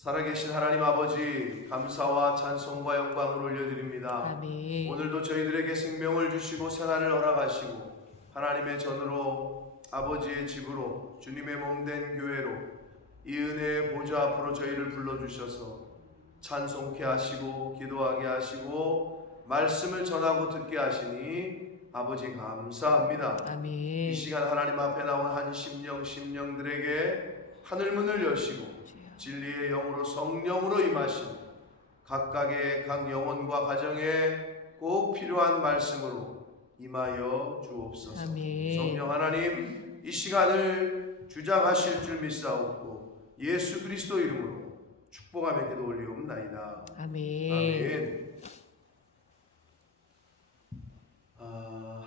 살아계신 하나님 아버지, 감사와 찬송과 영광을 올려드립니다. 아멘. 오늘도 저희들에게 생명을 주시고 생활을 허락하시고 하나님의 전으로 아버지의 집으로 주님의 몸된 교회로 이 은혜의 보좌 앞으로 저희를 불러주셔서 찬송케 하시고 기도하게 하시고 말씀을 전하고 듣게 하시니 아버지 감사합니다. 아멘. 이 시간 하나님 앞에 나온 한 심령들에게 하늘문을 여시고 진리의 영으로 성령으로 임하시고 각각의 각 영혼과 가정에 꼭 필요한 말씀으로 임하여 주옵소서. 아멘. 성령 하나님, 이 시간을 주장하실 줄 믿사옵고 예수 그리스도 이름으로 축복하며 기도 올리옵나이다. 아멘. 아멘.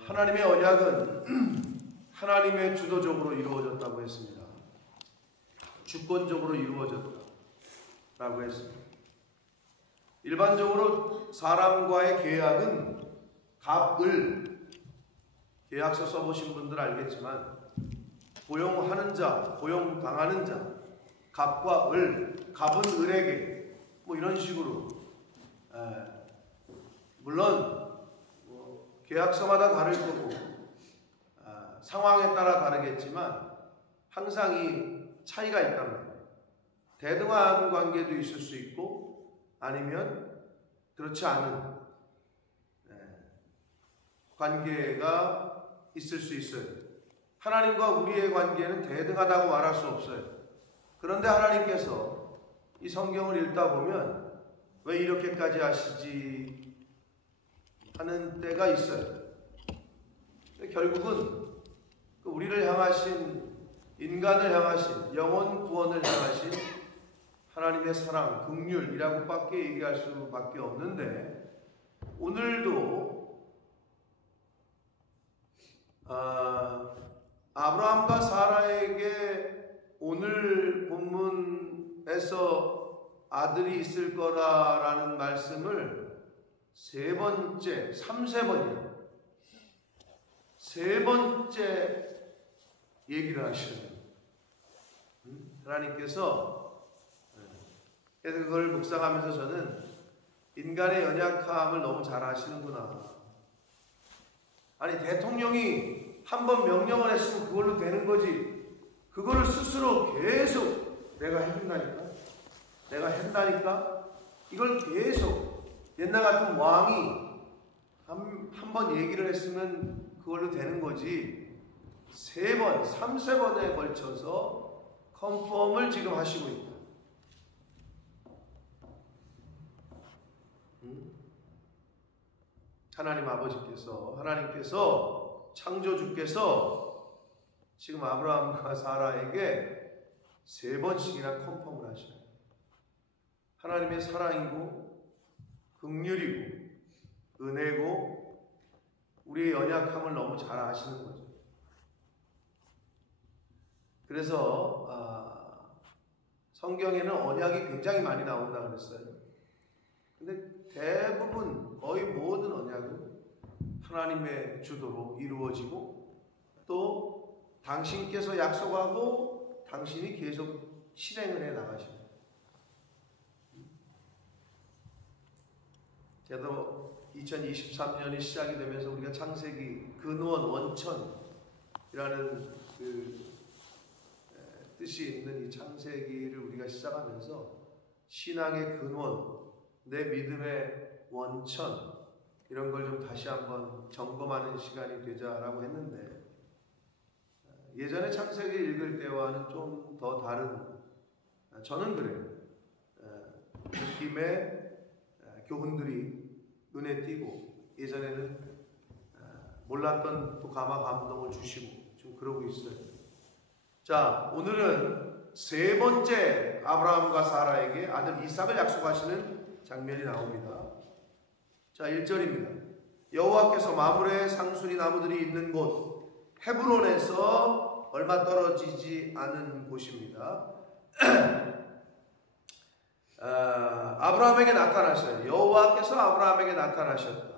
하나님의 언약은 하나님의 주도적으로 이루어졌다고 했습니다. 주권적으로 이루어졌다라고 했습니다. 일반적으로 사람과의 계약은 갑을, 계약서 써보신 분들 알겠지만 고용하는 자, 고용당하는 자, 갑과 을, 갑은 을에게 뭐 이런 식으로 물론 계약서마다 다를 거고 상황에 따라 다르겠지만 항상 이 차이가 있단 말이에요. 대등한 관계도 있을 수 있고 아니면 그렇지 않은 관계가 있을 수 있어요. 하나님과 우리의 관계는 대등하다고 말할 수 없어요. 그런데 하나님께서 이 성경을 읽다 보면 왜 이렇게까지 하시지 하는 때가 있어요. 결국은 우리를 향하신, 인간을 향하신, 영혼 구원을 향하신 하나님의 사랑, 긍휼이라고 밖에 얘기할 수밖에 없는데, 오늘도 아브라함과 사라에게 오늘 본문에서 아들이 있을 거라는 말씀을 세 번째, 3세번이에요. 세 번째 얘기를 하시는 하나님께서. 그래서 그걸 묵상하면서 저는 인간의 연약함을 너무 잘 아시는구나. 아니, 대통령이 한번 명령을 했으면 그걸로 되는 거지, 그거를 스스로 계속 내가 했다니까 이걸 계속, 옛날 같은 왕이 한 번 얘기를 했으면 그걸로 되는 거지, 3번, 3세번에 걸쳐서 컨펌을 지금 하시고 있다. 하나님께서 창조주께서 지금 아브라함과 사라에게 3번씩이나 컨펌을 하셔요. 하나님의 사랑이고 긍휼이고 은혜고 우리의 연약함을 너무 잘 아시는 거죠. 그래서 성경에는 언약이 굉장히 많이 나온다고 그랬어요. 근데 대부분, 거의 모든 언약은 하나님의 주도로 이루어지고 또 당신께서 약속하고 당신이 계속 실행을 해 나가십니다. 저도 2023년이 시작이 되면서 우리가 창세기, 근원, 원천이라는 그 뜻이 있는 이 창세기를 우리가 시작하면서 신앙의 근원, 내 믿음의 원천, 이런 걸 좀 다시 한번 점검하는 시간이 되자라고 했는데, 예전에 창세기 읽을 때와는 좀 더 다른, 저는 그래요. 느낌의 교훈들이 눈에 띄고 예전에는 몰랐던 또 감화 감동을 주시고 좀 그러고 있어요. 자, 오늘은 세 번째 아브라함과 사라에게 아들 이삭을 약속하시는 장면이 나옵니다. 자, 1절입니다. 여호와께서 마므레 상수리 나무들이 있는 곳 헤브론에서 얼마 떨어지지 않은 곳입니다. 아브라함에게 나타나셨어요. 여호와께서 아브라함에게 나타나셨다.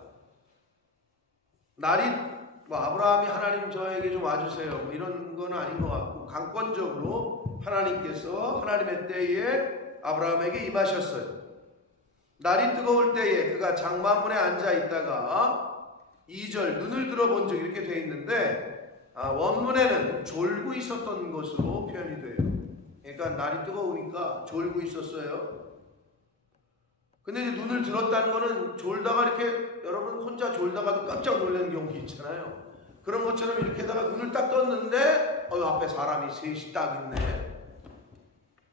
날이 아브라함이 하나님 저에게 좀 와주세요 이런 건 아닌 것 같고, 강권적으로 하나님께서 하나님의 때에 아브라함에게 임하셨어요. 날이 뜨거울 때에 그가 장막문에 앉아 있다가 2절 눈을 들어본 적 이렇게 되어 있는데 원문에는 졸고 있었던 것으로 표현이 돼요. 그러니까 날이 뜨거우니까 졸고 있었어요. 근데 이제 눈을 들었다는 거는 졸다가 이렇게 여러분 혼자 졸다가도 깜짝 놀라는 경우 있잖아요. 그런 것처럼 이렇게다가 눈을 딱 떴는데 앞에 사람이 셋이 딱 있네.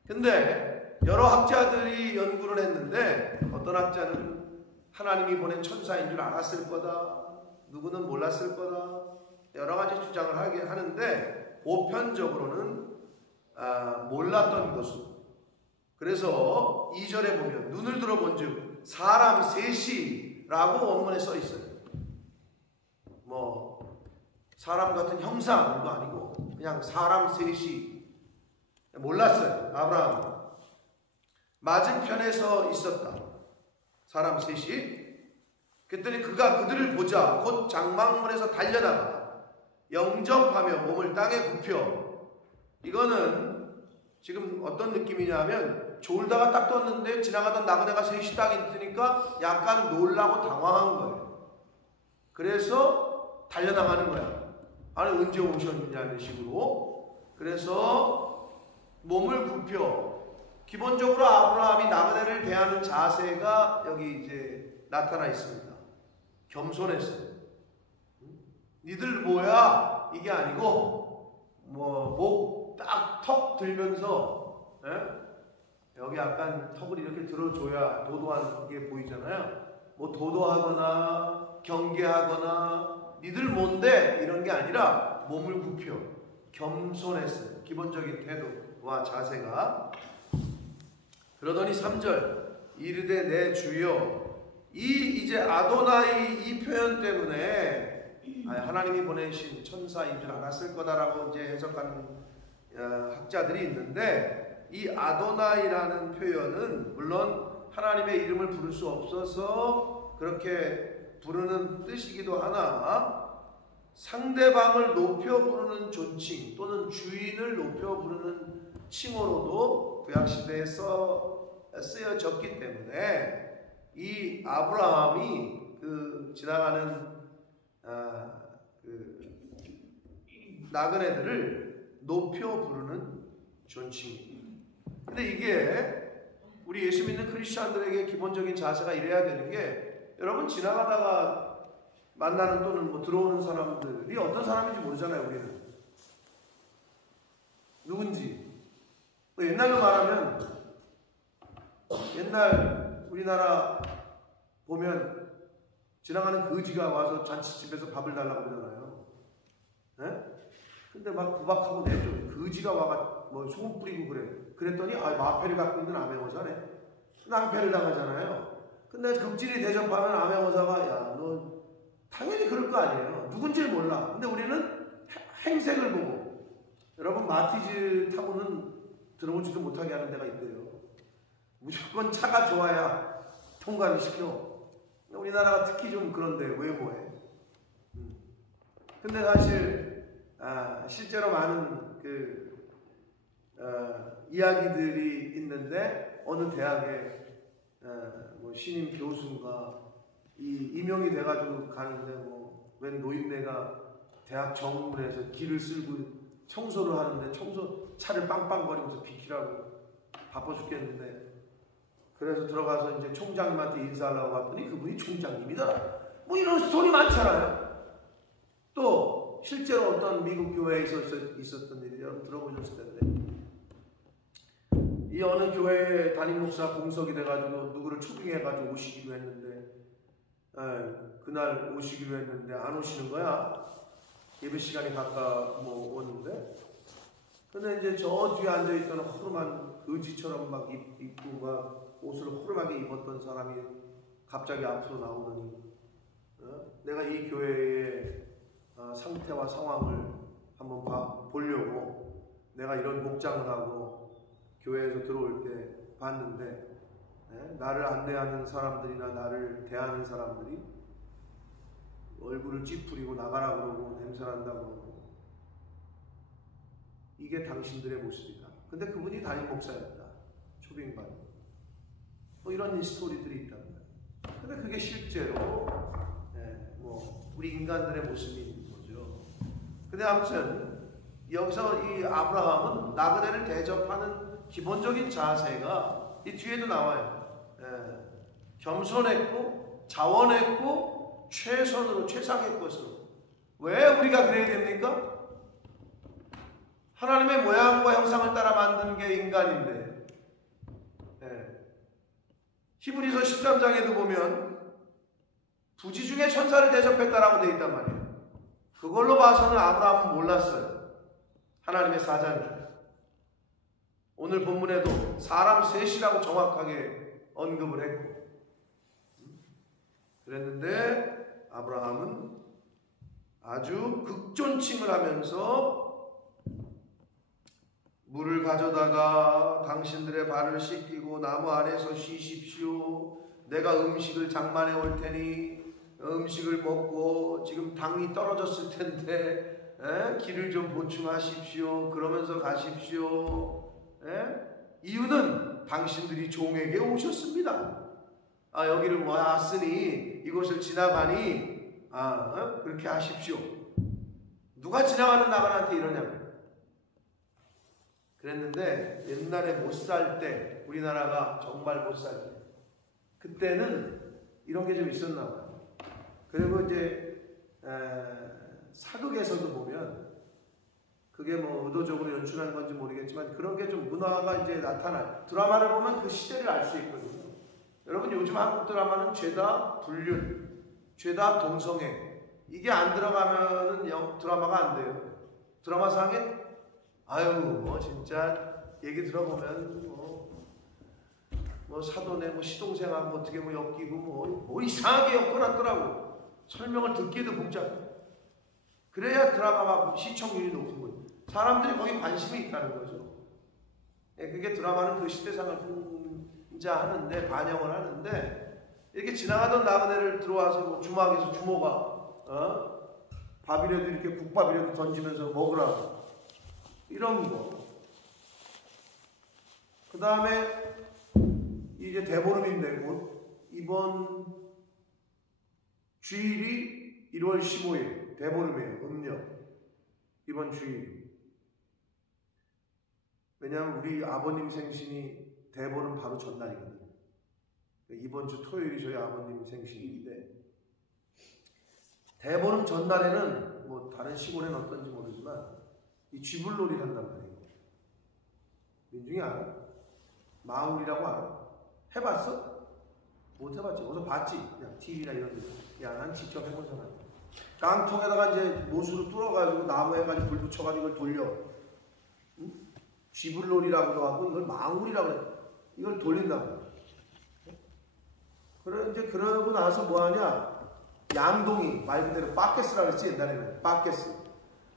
근데 여러 학자들이 연구를 했는데 어떤 학자는 하나님이 보낸 천사인 줄 알았을 거다, 누구는 몰랐을 거다, 여러 가지 주장을 하긴 하는데 보편적으로는 몰랐던 것으로. 그래서 2절에 보면 눈을 들어본 즉 사람 셋이라고 원문에 써 있어요. 뭐 사람 같은 형상도 아니고 그냥 사람 셋이 몰랐어요. 아브라함 맞은편에서 있었다. 사람 셋이. 그랬더니 그가 그들을 보자 곧 장막문에서 달려나가 영접하며 몸을 땅에 굽혀. 이거는 지금 어떤 느낌이냐면 졸다가 딱 떴는데 지나가던 나그네가 셋이 딱 있으니까 약간 놀라고 당황한 거예요. 그래서 달려나가는 거야. 아니 언제 오셨냐는 식으로. 그래서 몸을 굽혀. 기본적으로 아브라함이 나그네를 대하는 자세가 여기 이제 나타나 있습니다. 겸손했어요. 니들 뭐야? 이게 아니고 목 딱 턱 들면서 여기 약간 턱을 이렇게 들어줘야 도도한 게 보이잖아요. 뭐 도도하거나 경계하거나 니들 뭔데 이런 게 아니라 몸을 굽혀 겸손했어요. 기본적인 태도와 자세가. 그러더니 3절 이르되 내 주여. 이제 아도나이 이 표현 때문에 하나님이 보내신 천사인 줄 알았을 거다라고 이제 해석하는 학자들이 있는데, 이 아도나이라는 표현은 물론 하나님의 이름을 부를 수 없어서 그렇게 부르는 뜻이기도 하나 상대방을 높여 부르는 존칭 또는 주인을 높여 부르는 칭호로도 구약시대에 쓰여졌기 때문에 이 아브라함이 그 지나가는 나그네들을 높여 부르는 존칭입니다. 근데 이게 우리 예수 믿는 크리스찬들에게 기본적인 자세가 이래야 되는 게, 여러분 지나가다가 만나는 또는 뭐 들어오는 사람들이 어떤 사람인지 모르잖아요. 우리는 누군지. 옛날로 말하면 옛날 우리나라 보면 지나가는 거지가 와서 잔치집에서 밥을 달라고 그러잖아요. 네? 근데 막 구박하고 내줘. 거지가 와가 뭐 소금 뿌리고 그래. 그랬더니 마패를 갖고 있는 암행어사네. 낭패를 당하잖아요. 근데 극진히 대접하면 암행어사가 야 너 당연히 그럴 거 아니에요. 누군지를 몰라. 근데 우리는 행색을 보고. 여러분 마티즈 타고는 들어오지도 못하게 하는 데가 있대요. 무조건 차가 좋아야 통과를 시켜. 우리나라가 특히 좀 그런데 외모에. 근데 사실 실제로 많은 이야기들이 있는데, 어느 대학에 뭐 신임 교수가 임용이 돼가지고 가는데 웬 노인네가 대학 정문에서 길을 쓸고 청소를 하는데 차를 빵빵거리면서 비키라고 바빠 죽겠는데, 그래서 들어가서 이제 총장님한테 인사하려고 봤더니 그분이 총장님이더라. 뭐 이런 스토리 많잖아요. 또 실제로 어떤 미국 교회에서 있었던 일이 여러분 들어보셨을 텐데, 이 어느 교회 담임 목사 공석이 돼가지고 누구를 초빙해가지고 오시기로 했는데, 그날 오시기로 했는데 안 오시는 거야. 예배 시간이 가까웠는데. 근데 이제 저 뒤에 앉아있던 허름한 거지처럼 막 입고 막 옷을 허름하게 입었던 사람이 갑자기 앞으로 나오더니 내가 이 교회의 상태와 상황을 한번 보려고 내가 이런 목장을 하고 교회에서 들어올 때 봤는데, 나를 안내하는 사람들이나 나를 대하는 사람들이 얼굴을 찌푸리고 나가라 그러고 냄새난다고 그러고, 이게 당신들의 모습이다. 근데 그분이 담임 목사였다. 초빙반. 뭐 이런 스토리들이 있단 말이에요. 근데 그게 실제로 우리 인간들의 모습인 거죠. 근데 아무튼 여기서 이 아브라함은 나그네를 대접하는 기본적인 자세가 이 뒤에도 나와요. 겸손했고 자원했고 최선으로 최상의 것으로. 왜 우리가 그래야 됩니까? 하나님의 모양과 형상을 따라 만든 게 인간인데, 히브리서 13장에도 보면 부지 중에 천사를 대접했다라고 되어 있단 말이에요. 그걸로 봐서는 아브라함은 몰랐어요. 하나님의 사자인 줄. 오늘 본문에도 사람 셋이라고 정확하게 언급을 했고, 그랬는데 아브라함은 아주 극존칭을 하면서 물을 가져다가 당신들의 발을 씻기고 나무 아래서 쉬십시오. 내가 음식을 장만해 올 테니 음식을 먹고 지금 당이 떨어졌을 텐데 기를 좀 보충하십시오. 그러면서 가십시오. 이유는 당신들이 종에게 오셨습니다. 여기를 왔으니 이곳을 지나가니 그렇게 하십시오. 누가 지나가는 나그네한테 이러냐고요. 그랬는데 옛날에 못 살 때, 우리나라가 정말 못 살 때, 그때는 이런 게 좀 있었나 봐요. 그리고 이제 사극에서도 보면 그게 뭐 의도적으로 연출한 건지 모르겠지만 그런 게 좀 문화가 이제 나타나요. 드라마를 보면 그 시대를 알 수 있거든요. 여러분 요즘 한국 드라마는 죄다 불륜, 죄다 동성애, 이게 안 들어가면은 드라마가 안 돼요. 드라마상에 진짜 얘기 들어보면 뭐 사돈의 시동생하고 어떻게 엮이고 뭐 이상하게 엮어놨더라고. 설명을 듣기에도 복잡해. 그래야 드라마가 시청률이 높은 거예요. 사람들이 거기 관심이 있다는 거죠. 그게 드라마는 그 시대상을 풍자하는데, 반영을 하는데, 이렇게 지나가던 나그네를 들어와서 주막에서 주모가 밥이라도 이렇게 국밥이라도 던지면서 먹으라고, 이런 거. 그 다음에 이제 대보름인데 곧 이번 주일이 1월 15일 대보름이에요. 음력 이번 주일. 왜냐하면 우리 아버님 생신이 대보름 바로 전날이거든요. 이번 주 토요일이 저희 아버님 생신인데, 대보름 전날에는 뭐 다른 시골에는 어떤지 모르지만 이 쥐불놀이를 한단 말이에요. 민중이 알아? 마울이라고 알아? 해봤어? 못 해봤지. 어디서 봤지? 그냥 TV나 이런 데. 야, 난 직접 해보잖아. 깡통에다가 이제 못으로 뚫어가지고 나무에 가지고 불 붙여가지고 이걸 돌려. 응? 쥐불놀이라고도 하고 이걸 마울이라고 그래. 이걸 돌린다고. 그래, 이제 그러고 나서 뭐 하냐? 양동이, 말 그대로 빠켓스라고 했지, 옛날에는. 빠켓스.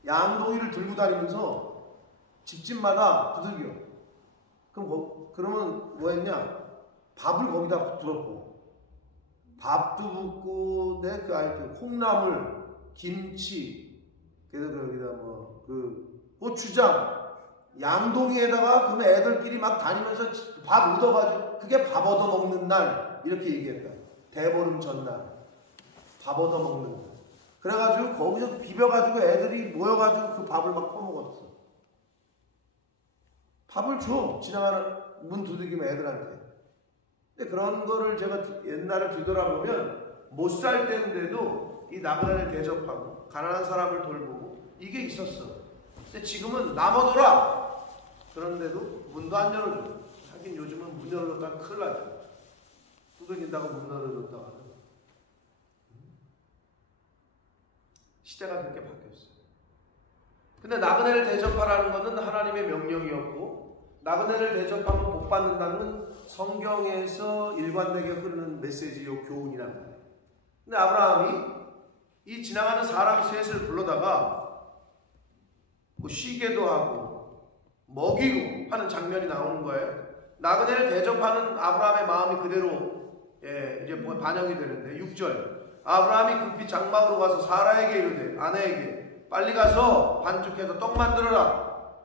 양동이를 들고 다니면서 집집마다 두들겨. 그러면 뭐 했냐? 밥을 거기다 불었고, 밥도 붓고, 콩나물, 김치, 그래서 여기다 고추장, 양동이에다가 그러면 애들끼리 막 다니면서 밥 얻어가지고, 그게 밥 얻어먹는 날, 이렇게 얘기했다. 대보름 전날. 밥 얻어먹는 날. 그래가지고 거기서 비벼가지고 애들이 모여가지고 그 밥을 막 퍼먹었어. 밥을 줘. 지나가는 문 두들기면 애들한테. 근데 그런 거를 제가 옛날을 뒤돌아보면 못 살 때인데도 이 나그네를 대접하고 가난한 사람을 돌보고 이게 있었어. 근데 지금은 남아돌아. 그런데도 문도 안 열어줘. 하긴 요즘은 문 열어줬다가 큰일 나죠. 두들긴다고 문 열어줬다가. 시대가 그렇게 바뀌었어요. 근데 나그네를 대접하라는 것은 하나님의 명령이었고, 나그네를 대접하면 복 받는다는 건 성경에서 일관되게 흐르는 메시지요, 교훈이란 말이에요. 근데 아브라함이 이 지나가는 사람 셋을 불러다가 뭐 쉬게도 하고 먹이고 하는 장면이 나오는 거예요. 나그네를 대접하는 아브라함의 마음이 그대로 이제 반영이 되는데, 6절. 아브라함이 급히 장막으로 가서 사라에게 이르되, 아내에게 빨리 가서 반죽해서 떡 만들어라.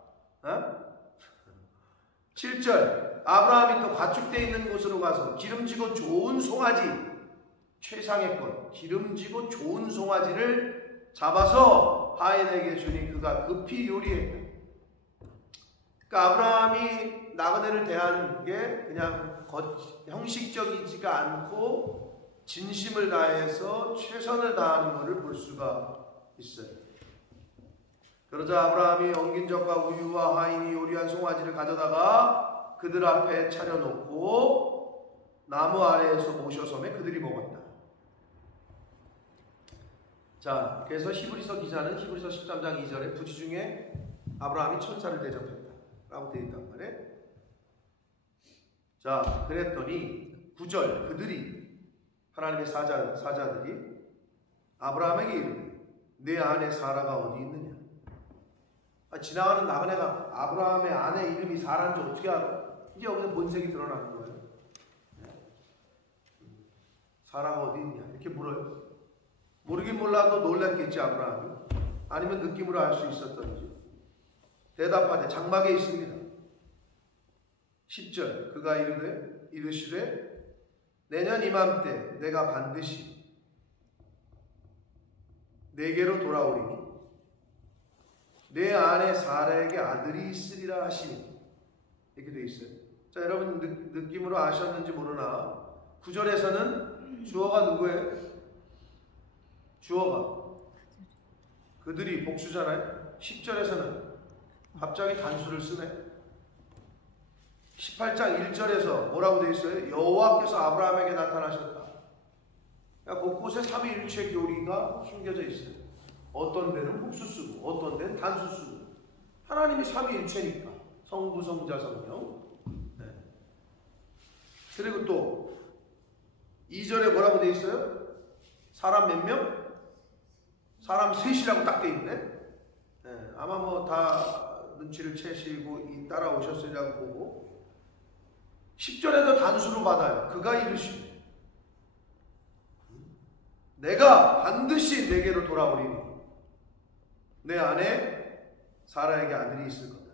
7절. 아브라함이 또 가축되어 있는 곳으로 가서 기름지고 좋은 송아지, 최상의 것, 기름지고 좋은 송아지를 잡아서 하인에게 주니 그가 급히 요리했다. 그러니까 아브라함이 나그네를 대하는 게 그냥 형식적이지가 않고 진심을 다해서 최선을 다하는 것을 볼 수가 있어요. 그러자 아브라함이 엉긴 젖과 우유와 하인이 요리한 송아지를 가져다가 그들 앞에 차려놓고 나무 아래에서 모셔서매 그들이 먹었다. 자, 그래서 히브리서 기자는 히브리서 13장 2절에 부지 중에 아브라함이 천사를 대접했다 라고 되어 있단 말이에요. 자, 그랬더니 9절 그들이 하나님의 사자들이 아브라함에게 이르되 내 아내 사라가 어디 있느냐? 지나가는 나그네가 아브라함의 아내 이름이 사라인지 어떻게 알아? 이제 여기서 본색이 드러나는 거예요. 사라가 어디 있냐? 이렇게 물어요. 모르긴 몰라도 놀랐겠지 아브라함이. 아니면 느낌으로 알 수 있었던지. 대답하되 장막에 있습니다. 10절 그가 이르시되 내년 이맘때 내가 반드시 내게로 돌아오리니 내 아내 사라에게 아들이 있으리라 하시니 이렇게 되어 있어요. 자, 여러분 느낌으로 아셨는지 모르나 9절에서는 주어가 누구예요? 주어가 그들이 복수잖아요. 10절에서는 갑자기 단수를 쓰네. 18장 1절에서 뭐라고 되어 있어요? 여호와께서 아브라함에게 나타나셨다. 그러니까 곳곳에 삼위일체 교리가 숨겨져 있어요. 어떤 데는 복수 쓰고 어떤 데는 단수 쓰고. 하나님이 삼위일체니까 성부, 성자, 성령. 네. 그리고 또 2절에 뭐라고 되어 있어요? 사람 몇 명? 사람 셋이라고 딱 되어 있네. 네. 아마 뭐 다 눈치를 채시고 따라오셨으리라고 보고 10절에도 단수로 받아요. 그가 이르시되 내가 반드시 내게로 돌아오리니 내 아내 사라에게 아들이 있을 거다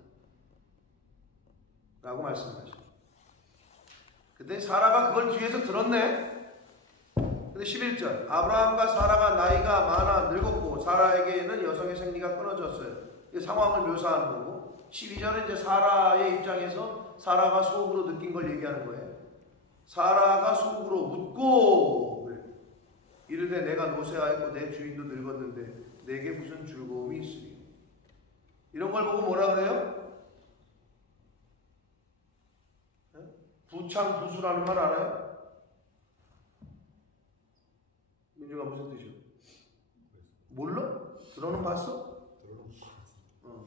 라고 말씀하시죠. 근데 사라가 그걸 뒤에서 들었네. 근데 11절 아브라함과 사라가 나이가 많아 늙었고 사라에게는 여성의 생리가 끊어졌어요. 이 상황을 묘사하는 거고 12절은 이제 사라의 입장에서 사라가 속으로 느낀 걸 얘기하는 거예요. 사라가 속으로 묻고 이르되 내가 노쇠하였고 내 주인도 늙었는데 내게 무슨 즐거움이 있으리. 이런 걸 보고 뭐라 그래요? 부창부수라는 말 알아요? 민주가 무슨 뜻이요? 몰라? 들어는 봤어?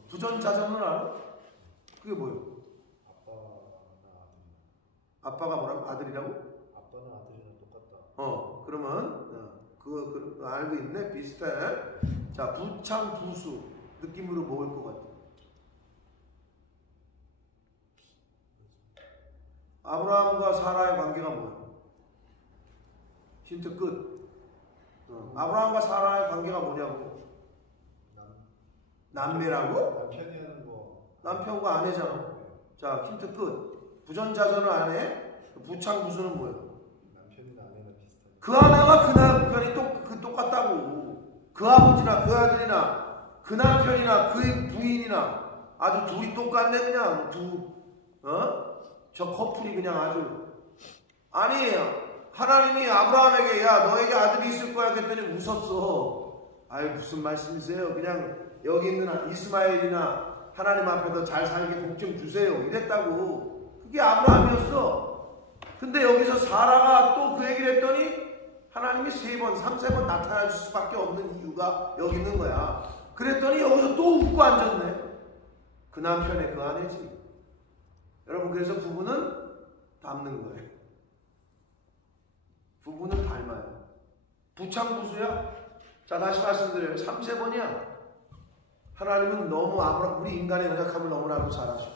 부전자전은 알아? 그게 뭐예요? 아빠가 뭐라고? 아들이라고? 아빠나 아들이랑 똑같다. 그러면 그거 알고 있네? 비슷해. 자, 부창부수 느낌으로 먹을 것 같아. 아브라함과 사라의 관계가 뭐예요? 힌트 끝. 아브라함과 사라의 관계가 뭐냐고? 남매라고? 남편이 하는 거. 남편과 아내잖아. 자, 힌트 끝. 부전자전은 아내, 부창부수는 뭐예요? 남편이나 아내나 비슷하게. 그 아내와 그 남편이 똑같다고. 그 아버지나 그 아들이나 그 남편이나 그 부인이나 아주 둘이 똑같네 그냥. 저 커플이 그냥 아주. 아니 하나님이 아브라함에게 야 너에게 아들이 있을 거야 그랬더니 웃었어. 아유 무슨 말씀이세요? 그냥 여기 있는 이스마엘이나 하나님 앞에서 잘 살게 복 좀 주세요 이랬다고. 그게 아브라함이었어. 근데 여기서 사라가 또 그 얘기를 했더니 하나님이 3번, 3번 나타날 수밖에 없는 이유가 여기 있는 거야. 그랬더니 여기서 또 웃고 앉았네. 그 남편의 그 아내지. 여러분 그래서 부부는 닮는 거예요. 부부는 닮아요. 부창부수야? 자 다시 말씀드려요. 3세번이야. 하나님은 너무 우리 인간의 연약함을 너무나도 잘 아셔.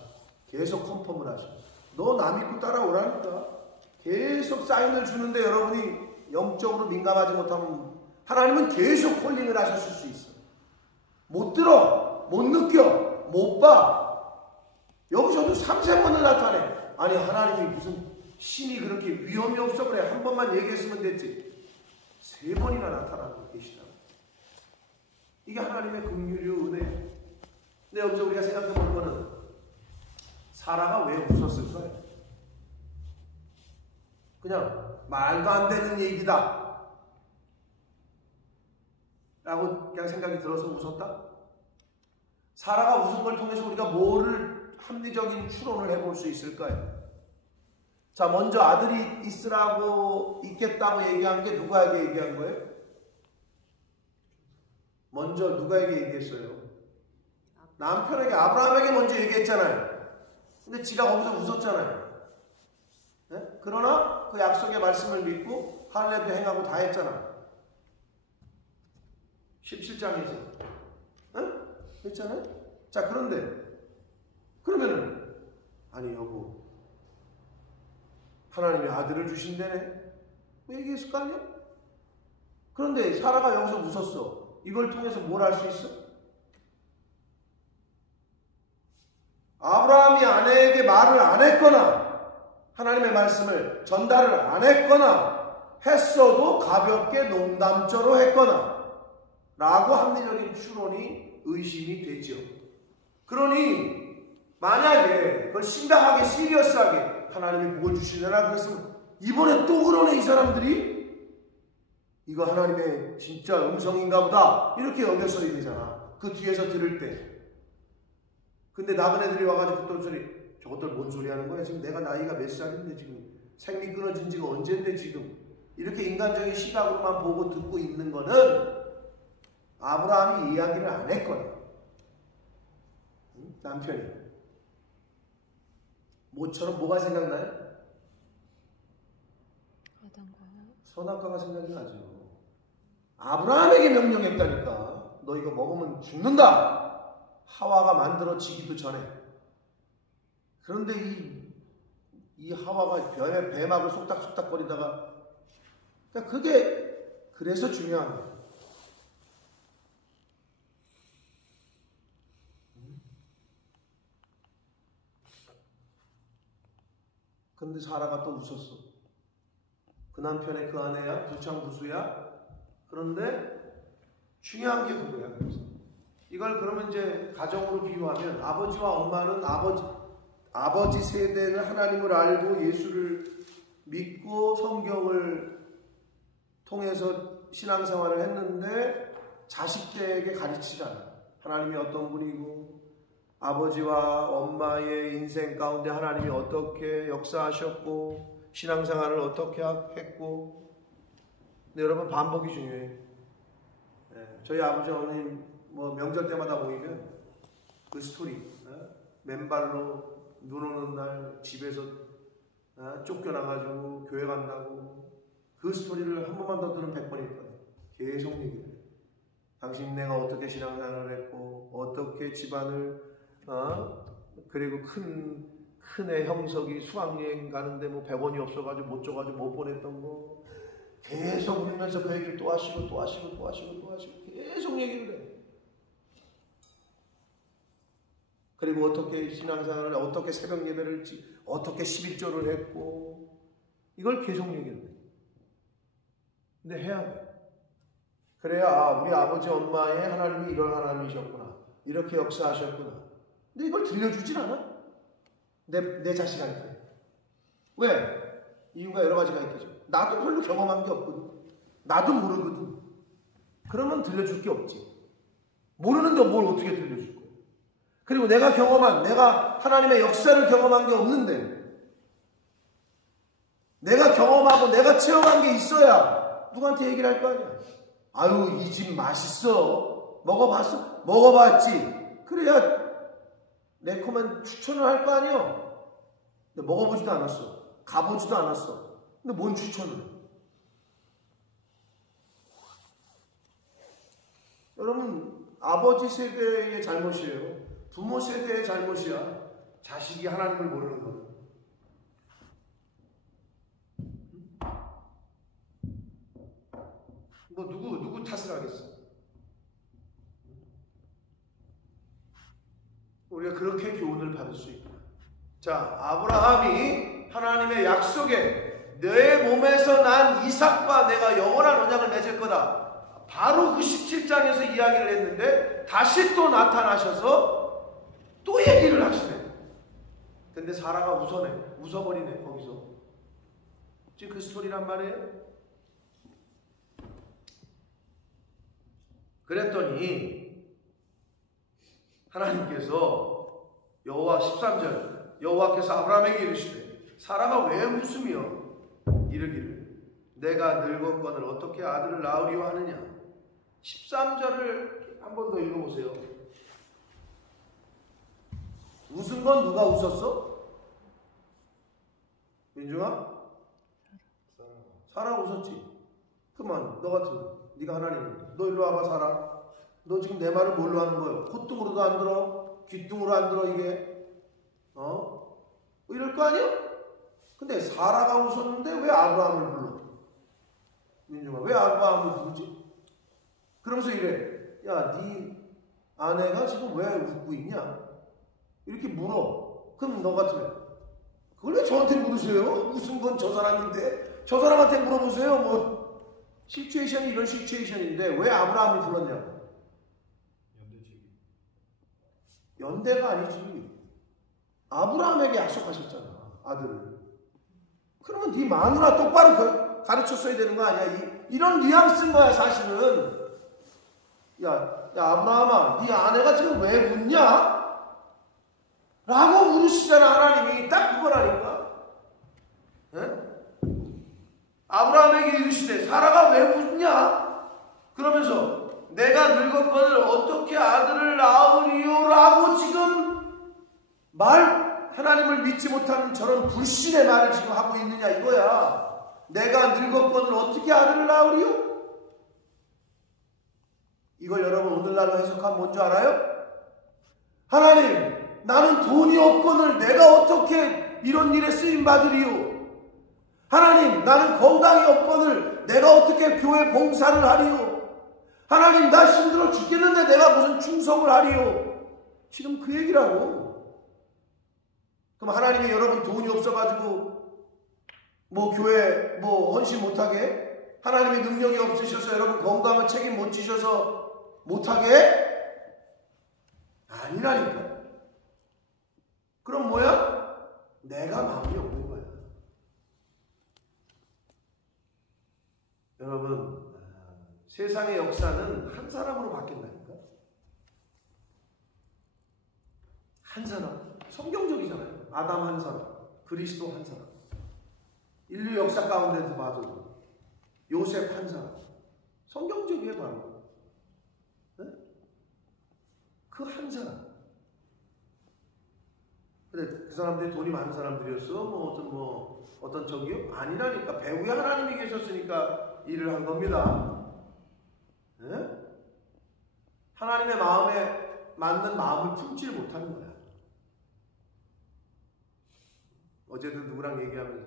계속 컨펌을 하셔. 너 남 믿고 따라오라니까. 계속 사인을 주는데 여러분이 영적으로 민감하지 못하면 하나님은 계속 콜링을 하셨을 수 있어. 못 들어, 못 느껴, 못 봐. 여기서도 3세번을 나타내. 아니 하나님이 무슨 신이 그렇게 위험이 없어 그래. 한 번만 얘기했으면 됐지. 3번이나 나타나고 계시다고. 이게 하나님의 긍휼이요 은혜예요. 근데 여기서 우리가 생각해 볼 거는 사라가 왜 웃었을까요? 그냥 말도 안 되는 얘기다 라고 그냥 생각이 들어서 웃었다? 사라가 웃은 걸 통해서 우리가 뭐를 합리적인 추론을 해볼 수 있을까요? 자, 먼저 아들이 있겠다고 얘기한 게 누구에게 얘기한 거예요? 먼저 누구에게 얘기했어요? 남편에게, 아브라함에게 먼저 얘기했잖아요. 근데 지가 거기서 웃었잖아요. 네? 그러나 그 약속의 말씀을 믿고 할례도 행하고 다 했잖아. 17장이죠. 응? 했잖아요? 자, 그러면은 아니 여보, 하나님이 아들을 주신다네? 뭐 얘기했을 거 아니야? 그런데 사라가 여기서 웃었어. 이걸 통해서 뭘 할 수 있어? 아브라함이 아내에게 말을 안 했거나 하나님의 말씀을 전달을 안 했거나 했어도 가볍게 농담조로 했거나 라고 합리적인 추론이 의심이 되죠. 그러니 만약에 그걸 심각하게 시리어스하게 하나님이 복을 주시려나 그랬으면 이번에 또 그러네 이 사람들이? 이거 하나님의 진짜 음성인가 보다 이렇게 여겼어야 되잖아. 그 뒤에서 들을 때. 근데 나그네들이 와가지고 또 소리, 저것들 뭔 소리 하는 거야? 지금 내가 나이가 몇 살인데 지금 생리 끊어진 지가 언젠데 지금 이렇게 인간적인 시각으로만 보고 듣고 있는 거는 아브라함이 이야기를 안 했거나 남편이 모처럼 뭐가 생각나요? 선악과가 생각이 나죠. 아브라함에게 명령했다니까. 너 이거 먹으면 죽는다. 하와가 만들어지기도 전에. 그런데 이 하와가 배막을 속닥속닥거리다가, 그러니까 그게 그래서 중요한 거예요. 근데 사라가 또 웃었어. 그 남편의 그 아내야, 부창부수야. 그런데 중요한 게 그거야. 그래서 이걸 그러면 이제 가정으로 비유하면 아버지와 엄마는 아버지 세대는 하나님을 알고 예수를 믿고 성경을 통해서 신앙생활을 했는데 자식들에게 가르치지 않아. 하나님이 어떤 분이고 아버지와 엄마의 인생 가운데 하나님이 어떻게 역사하셨고 신앙생활을 어떻게 했고. 근데 여러분 반복이 중요해요. 네, 저희 아버지 어머님 뭐 명절 때마다 모이면 그 스토리, 맨발로 눈 오는 날 집에서 쫓겨나가지고 교회 간다고 그 스토리를 한 번만 더 들으면 100번일 거예요. 계속 얘기해요. 당신 내가 어떻게 신앙생활을 했고 어떻게 집안을 그리고 큰 애 형석이 수학여행 가는데 뭐 100원이 없어가지고 못 줘가지고 못 보냈던 거 계속 울면서 그 얘기를 또 하시고 계속 얘기를 해. 그리고 어떻게 신앙생활을 어떻게 새벽 예배를 어떻게 11조를 했고 이걸 계속 얘기를 해. 근데 해야 돼. 그래야 우리 아버지 엄마의 하나님이 이런 하나님이셨구나. 이렇게 역사하셨구나. 근데 이걸 들려주질 않아. 내 자식한테. 왜? 이유가 여러 가지가 있겠죠. 나도 별로 경험한 게 없거든. 나도 모르거든. 그러면 들려줄 게 없지. 모르는데 뭘 어떻게 들려줄 거야. 그리고 내가 하나님의 역사를 경험한 게 없는데 내가 경험하고 내가 체험한 게 있어야 누구한테 얘기를 할 거 아니야. 아유, 이 집 맛있어. 먹어봤어? 먹어봤지. 그래야 매콤한 추천을 할 거 아니야. 근데 먹어보지도 않았어. 가보지도 않았어. 근데 뭔 추천을 해? 여러분, 아버지 세대의 잘못이에요. 부모 세대의 잘못이야. 자식이 하나님을 모르는 거는. 뭐 누구 탓을 하겠어? 우리가 그렇게 교훈을 받을 수 있구나. 자, 아브라함이 하나님의 약속에 내 몸에서 난 이삭과 내가 영원한 언약을 맺을 거다. 바로 그 17장에서 이야기를 했는데 다시 또 나타나셔서 또 얘기를 하시네. 근데 사라가 웃어버리네 거기서. 지금 그 스토리란 말이에요. 그랬더니 하나님께서 여호와 13절 여호와께서 아브라함에게 이르시되 사라가 왜 웃으며 이르기를 내가 늙었거늘 어떻게 아들을 낳으리오 하느냐. 13절을 한 번 더 읽어보세요. 웃은 건 누가 웃었어? 민중아? 사라 웃었지. 그만 너 같은 네가 하나님인데 너 일로 와봐. 사라 너 지금 내 말을 뭘로 하는 거예요? 콧등으로도 안 들어? 귓등으로 안 들어 이게? 이럴 거 아니야? 근데 사라가 웃었는데 왜 아브라함을 불러? 민중아 왜 아브라함을 부르지? 그러면서 이래. 야, 네 아내가 지금 왜 웃고 있냐? 이렇게 물어. 그럼 너 같으면 그걸 왜 저한테 물으세요? 웃은 건 저 사람인데 저 사람한테 물어보세요. 뭐 시츄에이션이 이런 시츄에이션인데 왜 아브라함을 불렀냐고. 연대가 아니지. 아브라함에게 약속하셨잖아 아들을. 그러면 네 마누라 똑바로 가르쳤어야 되는 거 아니야? 이런 뉘앙스인 거야 사실은. 야 아브라함아 네 아내가 지금 왜 웃냐? 라고 물으시잖아 하나님이. 딱 그거라니까. 아브라함에게 이르시되 사라가 왜 웃냐? 그러면서 내가 늙었거늘 어떻게 아들을 낳으리요? 라고 지금 하나님을 믿지 못하는 저런 불신의 말을 지금 하고 있느냐 이거야. 내가 늙었거늘 어떻게 아들을 낳으리요? 이걸 여러분 오늘날로 해석하면 뭔지 알아요? 하나님 나는 돈이 없거늘 내가 어떻게 이런 일에 쓰임받으리요? 하나님 나는 건강이 없거늘 내가 어떻게 교회 봉사를 하리요? 하나님 나 힘들어 죽겠는데 내가 무슨 충성을 하리요? 지금 그 얘기라고. 그럼 하나님이 여러분 돈이 없어가지고 교회 헌신 못하게? 하나님의 능력이 없으셔서 여러분 건강을 책임 못 지셔서 못하게? 아니라니까. 그럼 뭐야? 내가 마음이 없는 거야. 여러분 세상의 역사는 한 사람으로 바뀐다니까. 한 사람. 성경적이잖아요. 아담 한 사람, 그리스도 한 사람. 인류 역사 가운데서 봐도 요셉 한 사람. 성경적이에요 바로. 그 한 사람. 근데 그 사람들이 돈이 많은 사람들이었어? 어떤 적이요? 아니라니까. 배후에 하나님이 계셨으니까 일을 한 겁니다. 하나님의 마음에 맞는 마음을 품질 못하는 거야. 어제도 누구랑 얘기하면서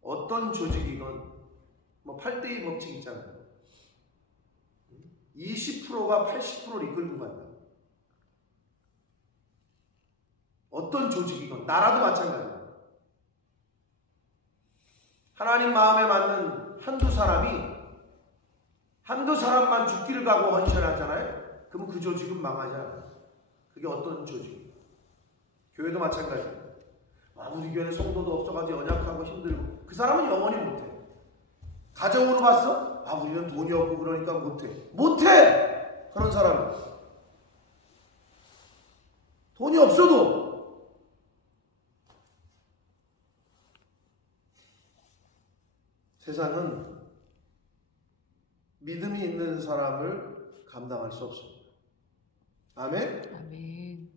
어떤 조직이건 8대2 법칙 있잖아요. 20%가 80%를 이끌고 간다. 어떤 조직이건 나라도 마찬가지야. 하나님 마음에 맞는 한두 사람만 죽기를 가고 헌신하잖아요. 그럼 그 조직은 망하지 않아요. 그게 어떤 조직이에요? 교회도 마찬가지예요. 우리 교회는 성도도 없어가지고 연약하고 힘들고 그 사람은 영원히 못해. 가정으로 봤어? 우리는 돈이 없고 그러니까 못해. 그런 사람은 돈이 없어도 세상은 믿음이 있는 사람을 감당할 수 없습니다. 아멘? 아멘.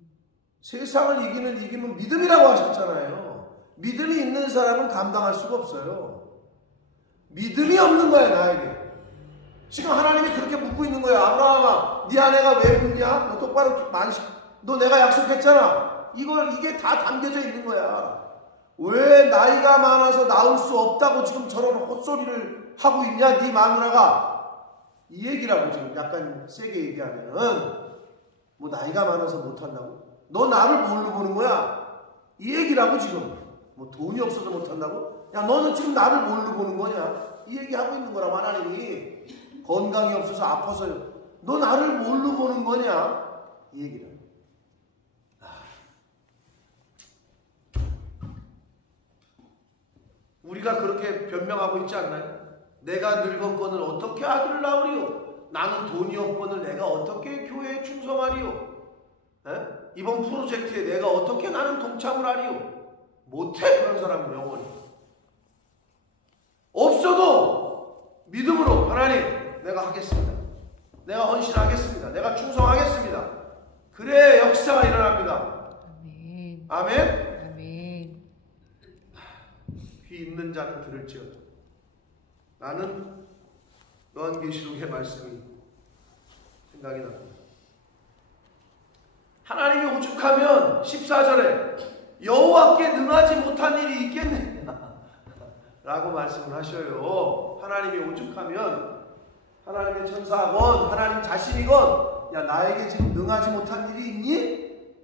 세상을 이기면 믿음이라고 하셨잖아요. 믿음이 있는 사람은 감당할 수가 없어요. 믿음이 없는 거야 나에게. 지금 하나님이 그렇게 묻고 있는 거야. 아브라함아 네 아내가 왜 웃냐? 너 똑바로 너 내가 약속했잖아. 이게 다 담겨져 있는 거야. 왜 나이가 많아서 낳을 수 없다고 지금 저런 헛소리를 하고 있냐 네 마누라가. 이 얘기라고 지금 약간 세게 얘기하면은 나이가 많아서 못한다고? 너 나를 뭘로 보는 거야? 이 얘기라고 지금. 뭐 돈이 없어서 못한다고? 야, 너는 지금 나를 뭘로 보는 거냐? 이 얘기하고 있는 거라고. 하나님이 건강이 없어서 아파서 너 나를 뭘로 보는 거냐? 이 얘기를. 우리가 그렇게 변명하고 있지 않나요? 내가 늙었거늘 어떻게 아들을 낳으리요? 나는 돈이 없거늘 내가 어떻게 교회에 충성하리요? 에? 이번 프로젝트에 내가 어떻게 나는 동참을 하리요? 못해. 그런 사람은 영원히. 없어도 믿음으로 하나님 내가 하겠습니다. 내가 헌신하겠습니다. 내가 충성하겠습니다. 그래 역사가 일어납니다. 아멘. 아멘. 아멘. 귀 있는 자는 들을지어다. 나는 요한계시록의 말씀이 생각이 납니다. 하나님이 오죽하면 14절에 여호와께 능하지 못한 일이 있겠느냐 라고 말씀을 하셔요. 하나님이 오죽하면 하나님의 천사건 하나님 자신이건 야 나에게 지금 능하지 못한 일이 있니?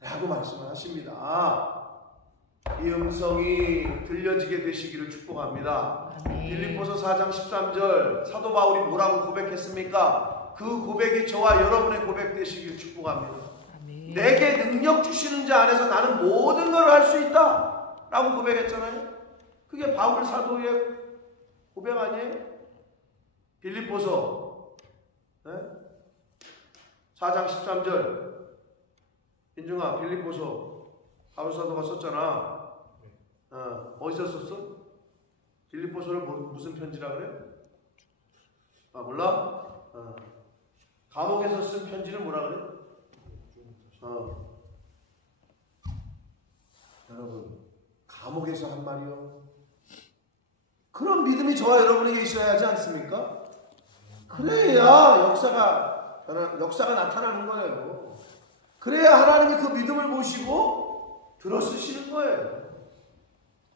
라고 말씀을 하십니다. 이 음성이 들려지게 되시기를 축복합니다. 빌립보서 4장 13절 사도 바울이 뭐라고 고백했습니까? 그 고백이 저와 여러분의 고백 되시기를 축복합니다. 아멘. 내게 능력 주시는 자 안에서 나는 모든 걸 할 수 있다 라고 고백했잖아요. 그게 바울 사도의 고백 아니에요? 빌립보서 4장 13절 인중아 빌립보서 바울 사도가 썼잖아. 어디서 썼어? 빌립보서를 무슨 편지라 그래? 아 몰라? 감옥에서 쓴 편지를 뭐라 그래? 여러분 감옥에서 한 말이요. 그런 믿음이 저와 여러분에게 있어야 하지 않습니까? 그래야 역사가 나타나는 거예요. 그래야 하나님이 그 믿음을 보시고 들어쓰시는 거예요.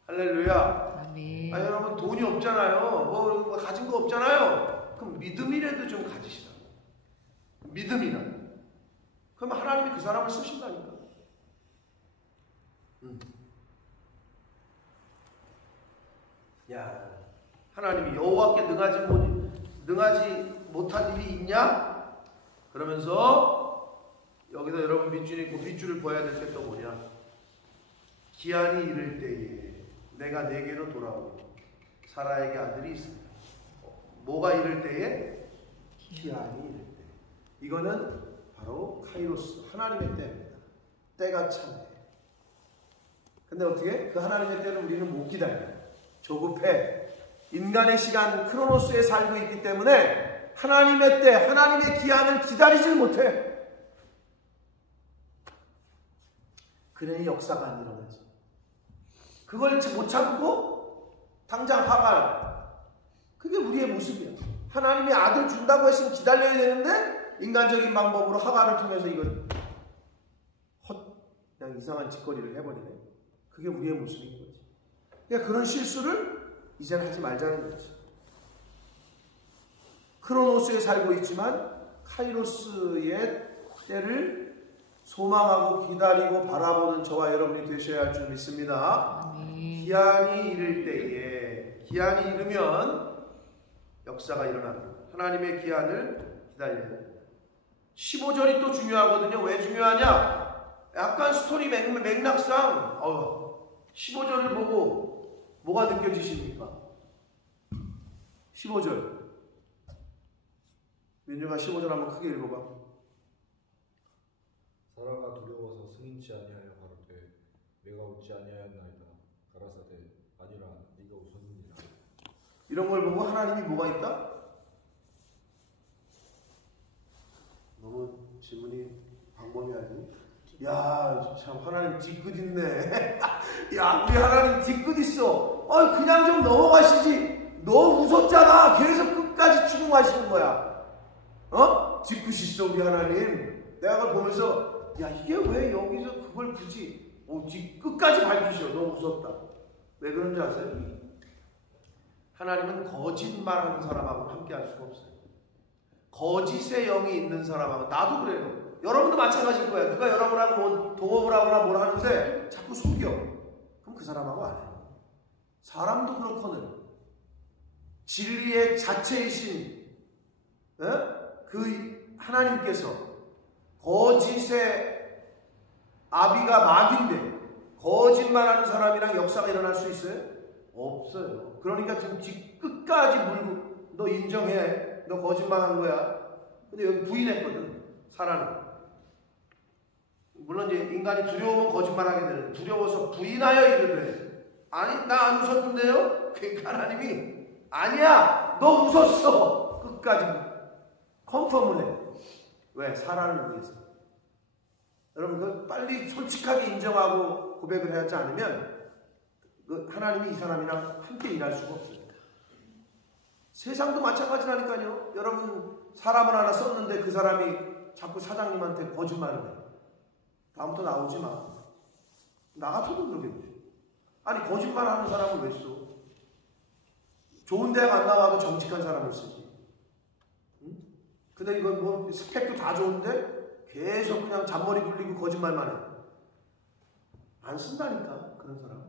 할렐루야. 아멘. 여러분 돈이 없잖아요. 뭐 가진 거 없잖아요. 그럼 믿음이라도 좀 가지시라. 믿음이나. 그럼 하나님이 그 사람을 쓰신다니까. 야, 하나님이 여호와께 능하지 못한 일이 있냐? 그러면서 여기서 여러분 밑줄을 보아야 될 게 또 뭐냐? 기한이 이를 때에 내가 내게로 돌아오고 사라에게 아들이 있습니다. 뭐가 이를 때에? 기한이 이를 때. 이거는 바로 카이로스 하나님의 때입니다. 때가 참해. 근데 어떻게? 그 하나님의 때는 우리는 못 기다려요. 조급해. 인간의 시간 크로노스에 살고 있기 때문에 하나님의 때, 하나님의 기한을 기다리질 못해. 그러니 역사가 안 일어나지. 그걸 못 참고 당장 하갈. 그게 우리의 모습이야. 하나님이 아들 준다고 했으면 기다려야 되는데 인간적인 방법으로 하갈을 통해서 이걸 그냥 이상한 짓거리를 해버리네. 그게 우리의 모습인 거지. 그러니까 그런 실수를 이제는 하지 말자는 거지. 크로노스에 살고 있지만 카이로스의 때를 소망하고 기다리고 바라보는 저와 여러분이 되셔야 할 줄 믿습니다. 기한이 이를 때에, 기한이 이르면 역사가 일어납니다. 하나님의 기한을 기다려야 됩니다. 15절이 또 중요하거든요. 왜 중요하냐? 약간 스토리 맥락상 15절을 보고 뭐가 느껴지십니까? 15절 민주가 15절 한번 크게 읽어봐. 사라가 두려워서 승인치 아니하여 가로되 내가 웃지 아니하였나이다. 가라사대 아니라 네가 웃었느니라. 이런 걸 보고 하나님이 뭐가 있다? 너무 질문이 방법이야지. 야, 참 하나님 뒤끝 있네. 야, 우리 하나님 뒤끝 있어. 그냥 좀 넘어가시지. 너 웃었잖아. 계속 끝까지 추궁하시는 거야. 뒤끝 있어 우리 하나님. 내가 그걸 보면서 야, 이게 왜 여기서 그걸 굳이 뒤끝까지 밝히셔. 너 웃었다. 왜 그런지 아세요? 하나님은 거짓말하는 사람하고 함께 할 수가 없어요. 거짓의 영이 있는 사람하고, 나도 그래요. 여러분도 마찬가지일 거야. 누가 여러분하고 뭐 동업을 하거나 뭘 하는데 자꾸 속여. 그럼 그 사람하고 안 해요. 사람도 그렇거든. 진리의 자체이신 그 하나님께서 거짓의 아비가 마귀인데 거짓말하는 사람이랑 역사가 일어날 수 있어요? 없어요. 그러니까 지금 끝까지 물고 너 인정해. 너 거짓말한 거야. 근데 여기 부인했거든. 사람은. 물론 이제 인간이 두려우면 거짓말하게 되는데 두려워서 부인하여 이르되 아니 나 안 웃었는데요? 그러니까 하나님이 아니야 너 웃었어. 끝까지 컨펌을 해. 왜? 사람을 위해서. 여러분 그 빨리 솔직하게 인정하고 고백을 하지 않으면 그 하나님이 이 사람이랑 함께 일할 수가 없어요. 세상도 마찬가지라니까요. 여러분 사람을 하나 썼는데 그 사람이 자꾸 사장님한테 거짓말을 해요. 다음부터 나오지 마. 나 같아도 그러겠죠. 아니 거짓말하는 사람을 왜 써? 좋은 대학 안 나와도 정직한 사람을 쓰지. 응? 근데 이건 뭐 스펙도 다 좋은데 계속 그냥 잔머리 굴리고 거짓말만 해. 안 쓴다니까 그런 사람.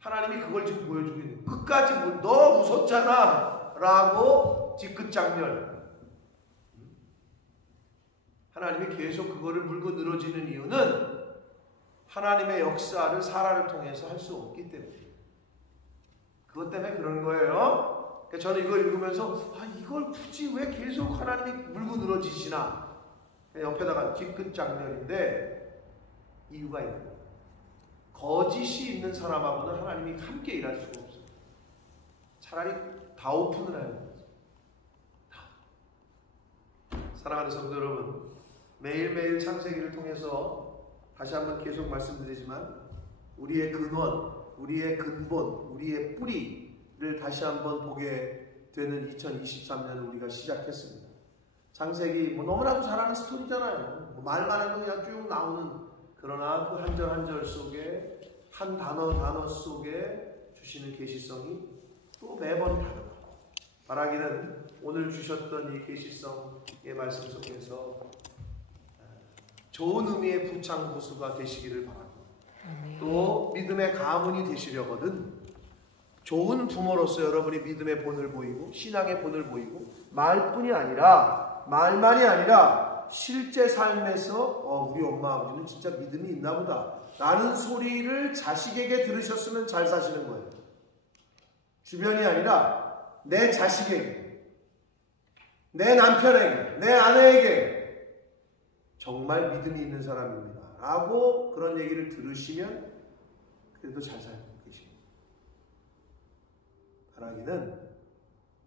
하나님이 그걸 지금 보여주고 있는 거예요. 끝까지 너 웃었잖아 라고 뒤끝장렬. 하나님이 계속 그거를 물고 늘어지는 이유는 하나님의 역사를 사람을 통해서 할 수 없기 때문에. 그것 때문에 그런 거예요. 그러니까 저는 이걸 읽으면서 이걸 굳이 왜 계속 하나님이 물고 늘어지시나. 옆에다가 뒤끝장렬인데 이유가 있는 거예요. 거짓이 있는 사람하고는 하나님이 함께 일할 수가 없어요. 차라리 다 오픈을 하는 거죠. 사랑하는 성도 여러분, 매일매일 창세기를 통해서 다시 한번 계속 말씀드리지만 우리의 근원, 우리의 근본, 우리의 뿌리를 다시 한번 보게 되는 2023년을 우리가 시작했습니다. 창세기 너무나도 잘 아는 스토리잖아요. 말만 해도 그냥 쭉 나오는. 그러나 그 한 절 한 절 속에 한 단어 속에 주시는 계시성이 또 매번 다르고 바라기는 오늘 주셨던 이 계시성의 말씀 속에서 좋은 의미의 부창부수가 되시기를 바랍니다. 또 믿음의 가문이 되시려거든 좋은 부모로서 여러분이 믿음의 본을 보이고 신앙의 본을 보이고 말뿐이 아니라 말만이 아니라 실제 삶에서 우리 엄마 아버지는 진짜 믿음이 있나 보다 라는 소리를 자식에게 들으셨으면 잘 사시는 거예요. 주변이 아니라 내 자식에게, 내 남편에게, 내 아내에게 정말 믿음이 있는 사람입니다 라고 그런 얘기를 들으시면 그래도 잘 살고 계십니다. 바라기는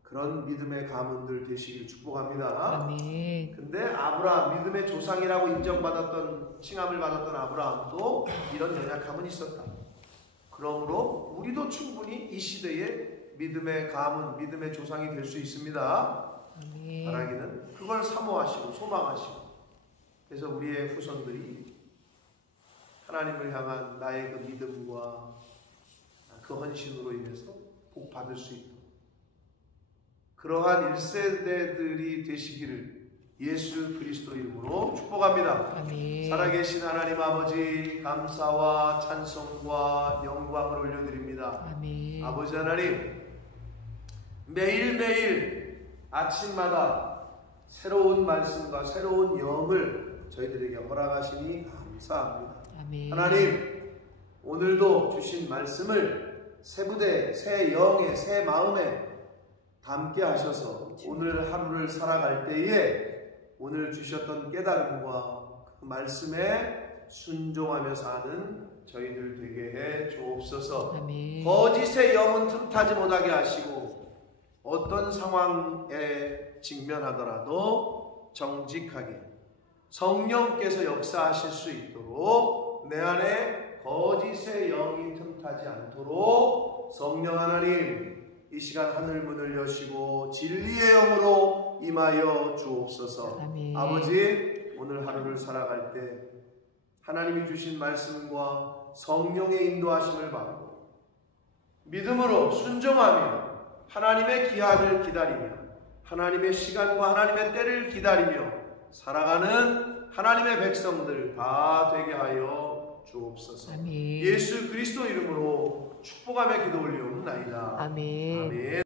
그런 믿음의 가문들 되시길 축복합니다. 아멘. 근데 아브라함, 믿음의 조상이라고 인정받았던, 칭함을 받았던 아브라함도 이런 연약함은 있었다. 그러므로 우리도 충분히 이 시대에 믿음의 가문, 믿음의 조상이 될 수 있습니다. 아멘. 바라기는 그걸 사모하시고 소망하시고 그래서 우리의 후손들이 하나님을 향한 나의 그 믿음과 그 헌신으로 인해서 복 받을 수 있도록 그러한 1세대들이 되시기를 예수 그리스도 이름으로 축복합니다. 아멘. 살아계신 하나님 아버지 감사와 찬송과 영광을 올려드립니다. 아멘. 아버지 하나님 매일매일 아침마다 새로운 말씀과 새로운 영을 저희들에게 허락하시니 감사합니다. 아멘. 하나님 오늘도 주신 말씀을 새 부대, 새 영의, 새 마음에 담게 하셔서 오늘 하루를 살아갈 때에 오늘 주셨던 깨달음과 그 말씀에 순종하며 사는 저희들 되게 해 주옵소서. 아멘. 거짓의 영은 틈타지 못하게 하시고 어떤 상황에 직면하더라도 정직하게 성령께서 역사하실 수 있도록 내 안에 거짓의 영이 틈타지 않도록 성령 하나님 이 시간 하늘 문을 여시고 진리의 영으로 임하여 주옵소서. 아멘. 아버지 오늘 하루를 살아갈 때 하나님이 주신 말씀과 성령의 인도하심을 받고 믿음으로 순종하며 하나님의 기한을 기다리며 하나님의 시간과 하나님의 때를 기다리며 살아가는 하나님의 백성들 다 되게 하여 주옵소서. 아멘. 예수 그리스도 이름으로 축복하며 기도 올리옵나이다. 아멘. 아멘.